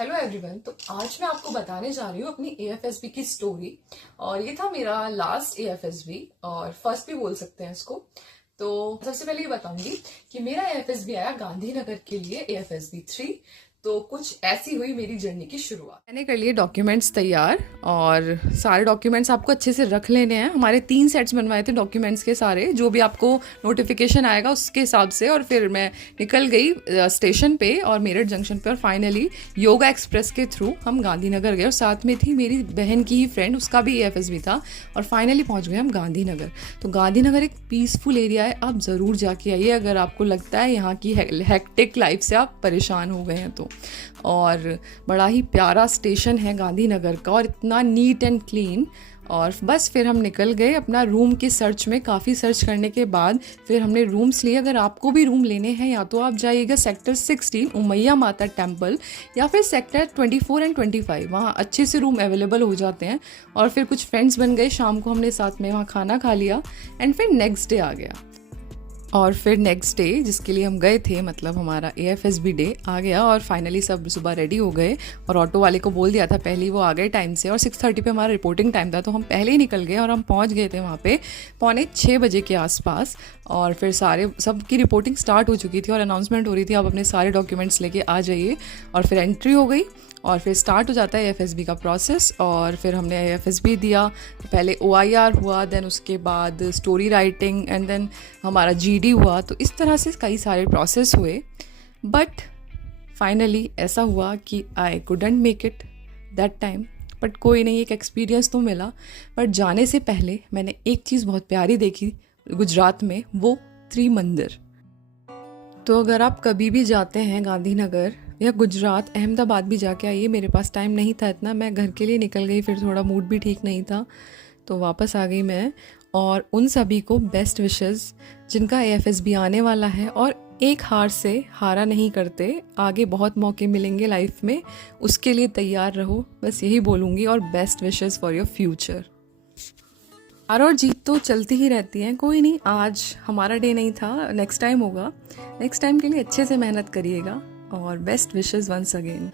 Hello everyone. तो आज मैं आपको बताने जा रही हूँ अपनी एएफएसबी की स्टोरी। और ये था मेरा लास्ट एएफएसबी और फर्स्ट भी बोल सकते हैं इसको। तो सबसे पहले ये बताऊंगी कि मेरा एएफएसबी आया गांधीनगर के लिए एएफएसबी 3। तो कुछ ऐसी हुई मेरी जर्नी की शुरुआत। मैंने कर लिए डॉक्यूमेंट्स तैयार और सारे डॉक्यूमेंट्स आपको अच्छे से रख लेने हैं। हमारे 3 सेट्स बनवाए थे डॉक्यूमेंट्स के, सारे जो भी आपको नोटिफिकेशन आएगा उसके हिसाब से। और फिर मैं निकल गई स्टेशन पे और मेरठ जंक्शन पे, और फाइनली योगा एक्सप्रेस के थ्रू हम गांधीनगर गए। और साथ में थी मेरी बहन की ही फ्रेंड, उसका भी एएफएसबी था। और फाइनली पहुंच गए हम गांधीनगर। तो गांधीनगर एक पीसफुल एरिया है, आप ज़रूर जाके आइए अगर आपको लगता है यहाँ की हेक्टिक लाइफ से आप परेशान हो गए हैं तो। और बड़ा ही प्यारा स्टेशन है गांधीनगर का, और इतना नीट एंड क्लीन। और बस फिर हम निकल गए अपना रूम की सर्च में। काफ़ी सर्च करने के बाद फिर हमने रूम्स लिए। अगर आपको भी रूम लेने हैं या तो आप जाइएगा सेक्टर 16 उमैया माता टेम्पल, या फिर सेक्टर 24 एंड 25, वहाँ अच्छे से रूम अवेलेबल हो जाते हैं। और फिर कुछ फ्रेंड्स बन गए, शाम को हमने साथ में वहाँ खाना खा लिया एंड फिर नेक्स्ट डे आ गया। और फिर नेक्स्ट डे जिसके लिए हम गए थे, मतलब हमारा एएफएसबी डे आ गया। और फाइनली सब सुबह रेडी हो गए और ऑटो वाले को बोल दिया था पहले ही, वो आ गए टाइम से। और 6:30 पे हमारा रिपोर्टिंग टाइम था, तो हम पहले ही निकल गए और हम पहुंच गए थे वहाँ पे 5:45 के आसपास। और फिर सबकी रिपोर्टिंग स्टार्ट हो चुकी थी और अनाउंसमेंट हो रही थी, आप अपने सारे डॉक्यूमेंट्स लेके आ जाइए। और फिर एंट्री हो गई और फिर स्टार्ट हो जाता है एएफएसबी का प्रोसेस। और फिर हमने एएफएसबी दिया, पहले ओआईआर हुआ, देन उसके बाद स्टोरी राइटिंग एंड देन हमारा जीडी हुआ। तो इस तरह से कई सारे प्रोसेस हुए, बट फाइनली ऐसा हुआ कि I couldn't make it that time. But कोई नहीं, एक एक्सपीरियंस तो मिला। बट जाने से पहले मैंने एक चीज़ बहुत प्यारी देखी गुजरात में, वो त्रिमंदिर। तो अगर आप कभी भी जाते हैं गांधीनगर या गुजरात, अहमदाबाद भी जाके आइए। मेरे पास टाइम नहीं था इतना, मैं घर के लिए निकल गई, फिर थोड़ा मूड भी ठीक नहीं था तो वापस आ गई मैं। और उन सभी को बेस्ट विशेस जिनका एएफएसबी आने वाला है। और एक हार से हारा नहीं करते, आगे बहुत मौके मिलेंगे लाइफ में, उसके लिए तैयार रहो, बस यही बोलूँगी। और best wishes for your future. हार और जीत तो चलती ही रहती हैं, कोई नहीं, आज हमारा डे नहीं था, नेक्स्ट टाइम होगा। नेक्स्ट टाइम के लिए अच्छे से मेहनत करिएगा और बेस्ट विशेस वंस अगेन।